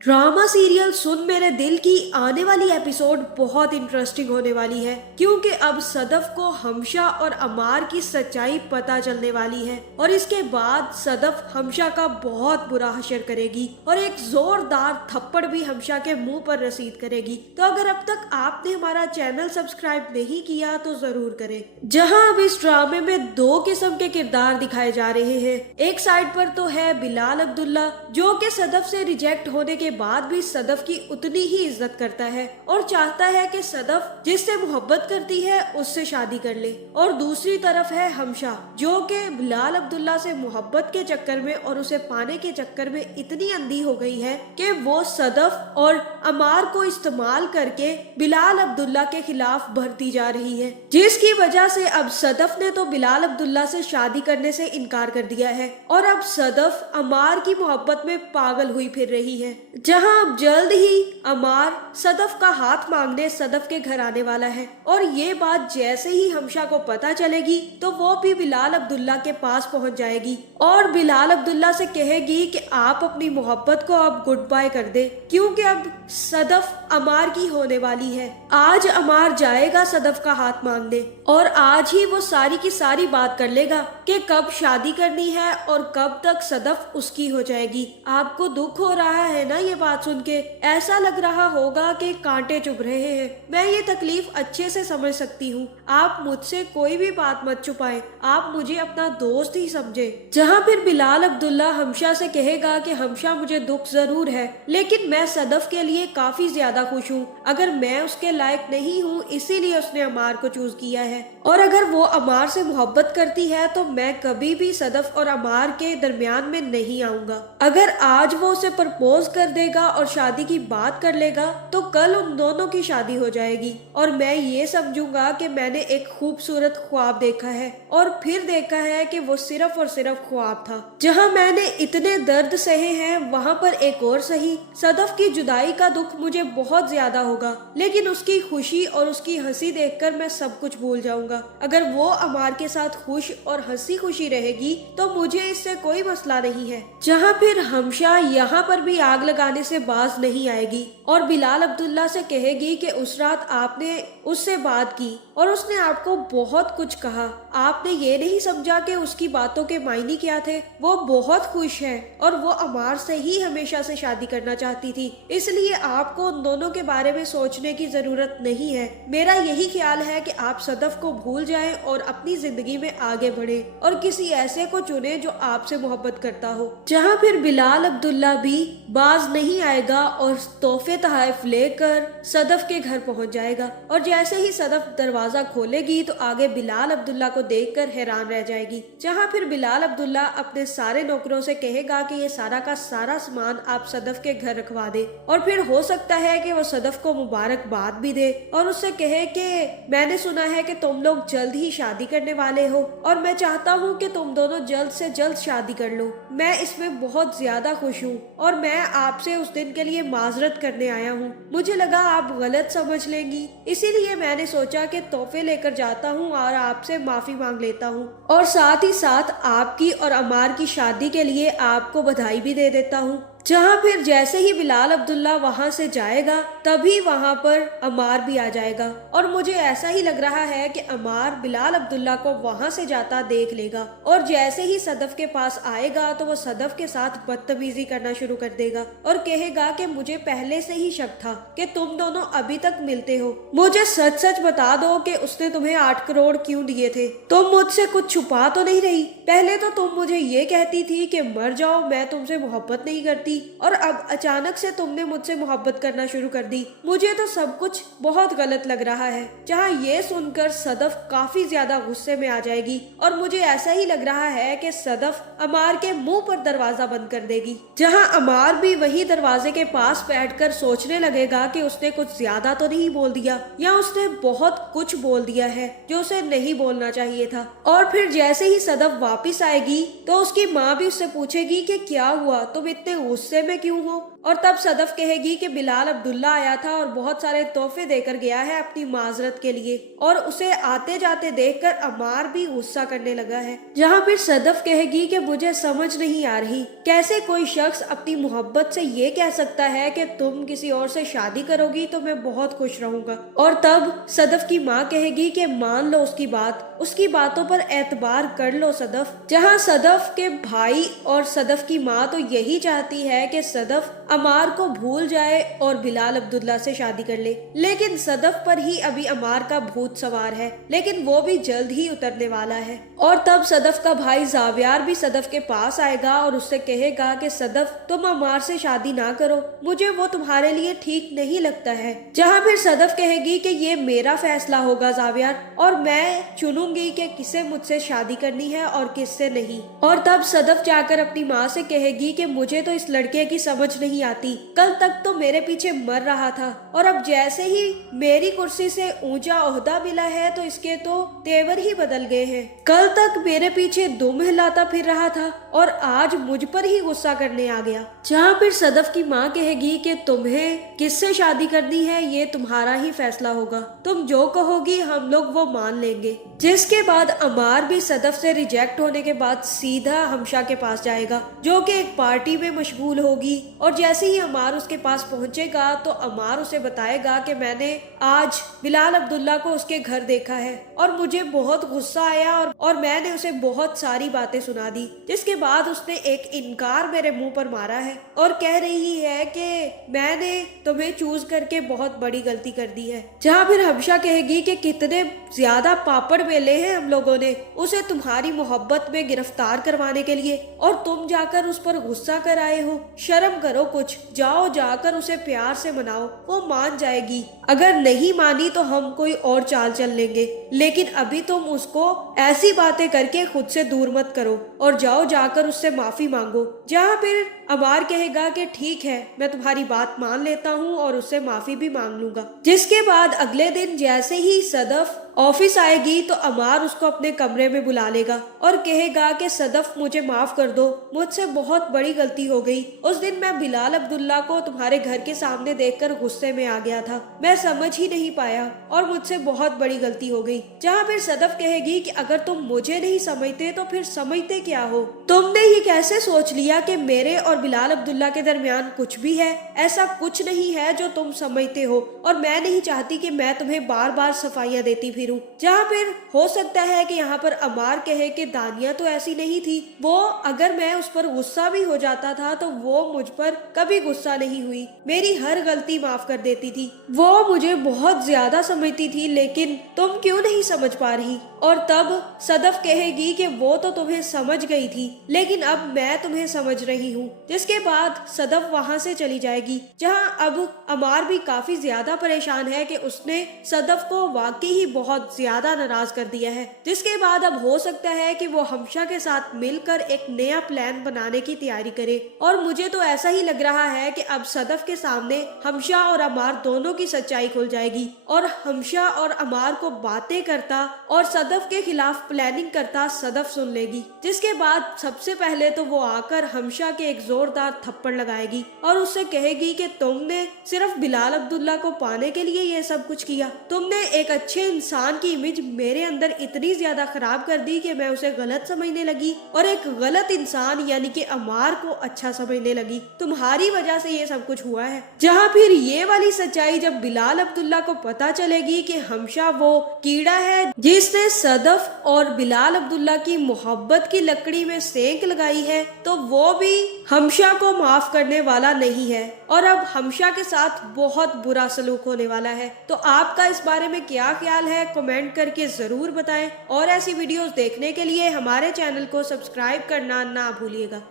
Drama serial सुन मेरे दिल की आने वाली एपिसोड बहुत इंटरेस्टिंग होने वाली है, क्योंकि अब सदफ को हमशा और अमार की सच्चाई पता चलने वाली है और इसके बाद सदफ हमशा का बहुत बुरा हशर करेगी और एक जोरदार थप्पड़ भी हमशा के मुंह पर रसीद करेगी। तो अगर अब तक आपने हमारा चैनल सब्सक्राइब नहीं किया तो जरूर करें। जहां अब इस ड्रामे में दो किस्म के किरदार दिखाए जा रहे हैं। एक साइड पर तो है बिलाल अब्दुल्ला, जो कि सदफ से रिजेक्ट होने के बाद भी सदफ की उतनी ही इज्जत करता है और चाहता है कि सदफ जिससे मोहब्बत करती है उससे शादी कर ले। और दूसरी तरफ है हमशा, जो कि बिलाल अब्दुल्ला से मोहब्बत के चक्कर में और उसे पाने के चक्कर में इतनी अंधी हो गई है कि वो सदफ और अमार को इस्तेमाल करके बिलाल अब्दुल्ला के खिलाफ भरती जा रही है, जिसकी वजह से अब सदफ ने तो बिलाल अब्दुल्ला से शादी करने से इनकार कर दिया है और अब सदफ अमार की मोहब्बत में पागल हुई फिर रही है। जहां अब जल्द ही अमार सदफ का हाथ मांगने सदफ के घर आने वाला है और ये बात जैसे ही हमशा को पता चलेगी तो वो भी बिलाल अब्दुल्ला के पास पहुंच जाएगी और बिलाल अब्दुल्ला से कहेगी कि आप अपनी मोहब्बत को अब गुड बाय कर दे, क्योंकि अब सदफ अमार की होने वाली है। आज अमार जाएगा सदफ का हाथ मांगने और आज ही वो सारी की सारी बात कर लेगा कि कब शादी करनी है और कब तक सदफ उसकी हो जाएगी। आपको दुख हो रहा है ना ये बात सुन के? ऐसा लग रहा होगा कि कांटे चुभ रहे हैं। मैं ये तकलीफ अच्छे से समझ सकती हूँ। आप मुझसे कोई भी बात मत छुपाएं, आप मुझे अपना दोस्त ही समझे। जहाँ फिर बिलाल अब्दुल्ला हमशा से कहेगा कि हमशा मुझे दुख जरूर है, लेकिन मैं सदफ के लिए काफी ज्यादा खुश हूँ। अगर मैं उसके लायक नहीं हूँ इसीलिए उसने अमार को चूज किया है, और अगर वो अमार से मोहब्बत करती है तो मैं कभी भी सदफ और अमार के दरमियान में नहीं आऊंगा। अगर आज वो उसे प्रपोज कर देगा और शादी की बात कर लेगा तो कल उन दोनों की शादी हो जाएगी और मैं ये समझूंगा कि मैंने एक खूबसूरत ख्वाब देखा है और फिर देखा है कि वो सिर्फ और सिर्फ ख्वाब था। जहां मैंने इतने दर्द सहे हैं वहां पर एक और सही। सदफ की जुदाई का दुख मुझे बहुत ज्यादा होगा, लेकिन उसकी खुशी और उसकी हंसी देखकर मैं सब कुछ भूल जाऊंगा। अगर वो अमार के साथ खुश और हंसी खुशी रहेगी तो मुझे इससे कोई मसला नहीं है। जहां फिर हमशा यहाँ पर भी आग लगाने से बाज नहीं आएगी और बिलाल अब्दुल्ला से कहेगी कि उस रात आपने उससे बात की और उसने आपको बहुत कुछ कहा। आपने ये नहीं समझा कि उसकी बातों के मायने क्या थे। वो बहुत खुश है और वो अमार से ही हमेशा से शादी करना चाहती थी, इसलिए आपको उन दोनों के बारे में सोचने की जरूरत नहीं है। मेरा यही ख्याल है कि आप सदफ को भूल जाएं और अपनी जिंदगी में आगे बढ़े और किसी ऐसे को चुने जो आपसे मोहब्बत करता हो। जहाँ फिर बिलाल अब्दुल्ला भी बाज नहीं आएगा और तोहफे तहफ लेकर सदफ के घर पहुंच जाएगा और जैसे ही सदफ दरवाजा खोलेगी तो आगे बिलाल अब्दुल्ला को देखकर हैरान रह जाएगी। जहां फिर बिलाल अब्दुल्ला अपने सारे नौकरों से कहेगा कि ये सारा का सारा सामान आप सदफ के घर रखवा दे और फिर हो सकता है कि वो सदफ को मुबारकबाद भी दे और उससे कहे कि मैंने सुना है कि तुम लोग जल्द ही शादी करने वाले हो और मैं चाहता हूँ कि तुम दोनों जल्द से जल्द शादी कर लो। मैं इसमें बहुत ज्यादा खुश हूँ और मैं आपसे उस दिन के लिए माजरत करने आया हूँ। मुझे लगा आप गलत समझ लेंगी, इसीलिए मैंने सोचा कि तोहफे लेकर जाता हूँ और आपसे माफी मांग लेता हूँ और साथ ही साथ आपकी और अमार की शादी के लिए आपको बधाई भी दे देता हूँ। जहाँ फिर जैसे ही बिलाल अब्दुल्ला वहाँ से जाएगा तभी वहाँ पर अमार भी आ जाएगा और मुझे ऐसा ही लग रहा है कि अमार बिलाल अब्दुल्ला को वहाँ से जाता देख लेगा और जैसे ही सदफ के पास आएगा तो वो सदफ के साथ बदतमीजी करना शुरू कर देगा और कहेगा कि मुझे पहले से ही शक था कि तुम दोनों अभी तक मिलते हो। मुझे सच सच बता दो कि उसने तुम्हें 8 करोड़ क्यों दिए थे? तुम मुझसे कुछ छुपा तो नहीं रही? पहले तो तुम मुझे ये कहती थी कि मर जाओ, मैं तुमसे मोहब्बत नहीं करती, और अब अचानक से तुमने मुझसे मोहब्बत करना शुरू कर दी। मुझे तो सब कुछ बहुत गलत लग रहा है। जहाँ ये सुनकर सदफ काफी ज्यादा गुस्से में आ जाएगी और मुझे ऐसा ही लग रहा है कि सदफ अमार के मुंह पर दरवाजा बंद कर देगी। जहाँ अमार भी वही दरवाजे के पास बैठकर सोचने लगेगा कि उसने कुछ ज्यादा तो नहीं बोल दिया या उसने बहुत कुछ बोल दिया है जो उसे नहीं बोलना चाहिए था। और फिर जैसे ही सदफ वापिस आएगी तो उसकी माँ भी उससे पूछेगी कि क्या हुआ, तुम इतने गुस्से में क्यों हो? और तब सदफ कहेगी कि बिलाल अब्दुल्ला आया था और बहुत सारे तोहफे देकर गया है अपनी माजरत के लिए, और उसे आते जाते देखकर अमार भी गुस्सा करने लगा है। जहाँ फिर सदफ कहेगी कि मुझे समझ नहीं आ रही कैसे कोई शख्स अपनी मोहब्बत से ये कह सकता है कि तुम किसी और से शादी करोगी तो मैं बहुत खुश रहूंगा। और तब सदफ की माँ कहेगी कि मान लो उसकी बात, उसकी बातों पर एतबार कर लो सदफ। जहाँ सदफ के भाई और सदफ की माँ तो यही चाहती है कि सदफ अमार को भूल जाए और बिलाल अब्दुल्ला से शादी कर ले, लेकिन सदफ पर ही अभी अमार का भूत सवार है, लेकिन वो भी जल्द ही उतरने वाला है। और तब सदफ का भाई जावियार भी सदफ के पास आएगा और उससे कहेगा कि सदफ तुम अमार से शादी ना करो, मुझे वो तुम्हारे लिए ठीक नहीं लगता है। जहाँ फिर सदफ कहेगी कि ये मेरा फैसला होगा जावियार, और मैं चुनूंगी कि किसे मुझसे शादी करनी है और किससे नहीं। और तब सदफ जाकर अपनी माँ से कहेगी कि मुझे तो इस लड़के की समझ नहीं आती, कल तक तो मेरे पीछे मर रहा था और अब जैसे ही मेरी कुर्सी से ऊंचा ओहदा मिला है तो इसके तो तेवर ही बदल गए हैं। कल तक मेरे पीछे दुम हिलाता फिर रहा था और आज मुझ पर ही गुस्सा करने आ गया। जहाँ फिर सदफ की माँ कहेगी कि तुम्हें किससे शादी करनी है ये तुम्हारा ही फैसला होगा, तुम जो कहोगी हम लोग वो मान लेंगे। जिसके बाद अमार भी सदफ से रिजेक्ट होने के बाद सीधा हमशा के पास जाएगा, जो कि एक पार्टी में मशगूल होगी। और जैसे ही अमार उसके पास पहुंचेगा तो अमार उसे बताएगा कि मैंने आज बिलाल अब्दुल्ला को उसके घर देखा है और मुझे बहुत गुस्सा आया और मैंने उसे बहुत सारी बातें सुना दी, जिसके बाद उसने एक इनकार मेरे मुंह पर मारा है और कह रही है कि मैंने तुम्हें चूज करके बहुत बड़ी गलती कर दी है। जहाँ फिर हमशा कहेगी कि कितने ज्यादा पापड़ बेले हैं हम लोगों ने उसे तुम्हारी मोहब्बत में गिरफ्तार करवाने के लिए, और तुम जाकर उस पर गुस्सा कर आए हो। शर्म करो कुछ, जाओ जाकर उसे प्यार से मनाओ, वो मान जाएगी। अगर नहीं मानी तो हम कोई और चाल चल लेंगे, लेकिन अभी तुम उसको ऐसी बातें करके खुद से दूर मत करो और जाओ जाकर उससे माफी मांगो। जहाँ फिर अमार कहेगा कि ठीक है मैं तुम्हारी बात मान लेता हूँ और उससे माफी भी मांग लूंगा। जिसके बाद अगले दिन जैसे ही सदफ ऑफिस आएगी तो अमार उसको अपने कमरे में बुला लेगा और कहेगा कि सदफ मुझे माफ कर दो, मुझसे बहुत बड़ी गलती हो गई। उस दिन मैं बिलाल अब्दुल्ला को तुम्हारे घर के सामने देखकर गुस्से में आ गया था, मैं समझ ही नहीं पाया और मुझसे बहुत बड़ी गलती हो गई। जहाँ फिर सदफ कहेगी कि अगर तुम मुझे नहीं समझते तो फिर समझते क्या हो? तुमने ये कैसे सोच लिया कि मेरे और बिलाल अब्दुल्ला के दरमियान कुछ भी है? ऐसा कुछ नहीं है जो तुम समझते हो, और मैं नहीं चाहती कि मैं तुम्हें बार बार सफाइयाँ देती फिरूं। जहाँ फिर हो सकता है कि यहाँ पर अमार कहे कि दानिया तो ऐसी नहीं थी, वो अगर मैं उस पर गुस्सा भी हो जाता था तो वो मुझ पर कभी गुस्सा नहीं हुई, मेरी हर गलती माफ कर देती थी, वो मुझे बहुत ज्यादा समझती थी, लेकिन तुम क्यों नहीं समझ पा रही? और तब सदफ कहेगी कि वो तो तुम्हें समझ गई थी, लेकिन अब मैं तुम्हें समझ रही हूँ। जिसके बाद सदफ वहाँ से चली जाएगी। जहाँ अब अमार भी काफी ज्यादा परेशान है कि उसने सदफ को वाकई ही बहुत ज्यादा नाराज कर दिया है। जिसके बाद अब हो सकता है कि वो हमशा के साथ मिलकर एक नया प्लान बनाने की तैयारी करे, और मुझे तो ऐसा ही लग रहा है कि अब सदफ के सामने हमशा और अमार दोनों की सच्चाई खुल जाएगी और हमशा और अमार को बातें करता और सदफ के खिलाफ प्लानिंग करता सदफ सुन लेगी। जिसके बाद सबसे पहले तो वो आकर हमशा के एक जोरदार थप्पड़ लगाएगी और उससे कहेगी कि तुमने सिर्फ बिलाल अब्दुल्ला को पाने के लिए ये सब कुछ किया, तुमने एक अच्छे इंसान की इमेज मेरे अंदर इतनी ज्यादा खराब कर दी कि मैं उसे गलत समझने लगी और एक गलत इंसान यानी कि अमार को अच्छा समझने लगी, तुम्हारी वजह से ये सब कुछ हुआ है। जहाँ फिर ये वाली सच्चाई जब बिलाल अब्दुल्ला को पता चलेगी कि हमशा वो कीड़ा है जिसने सदफ और बिलाल अब्दुल्ला की मोहब्बत की लकड़ी में सेंक लगाई है, तो वो भी हमशा को माफ करने वाला नहीं है और अब हमशा के साथ बहुत बुरा सलूक होने वाला है। तो आपका इस बारे में क्या ख्याल है कमेंट करके जरूर बताएं, और ऐसी वीडियोस देखने के लिए हमारे चैनल को सब्सक्राइब करना ना भूलिएगा।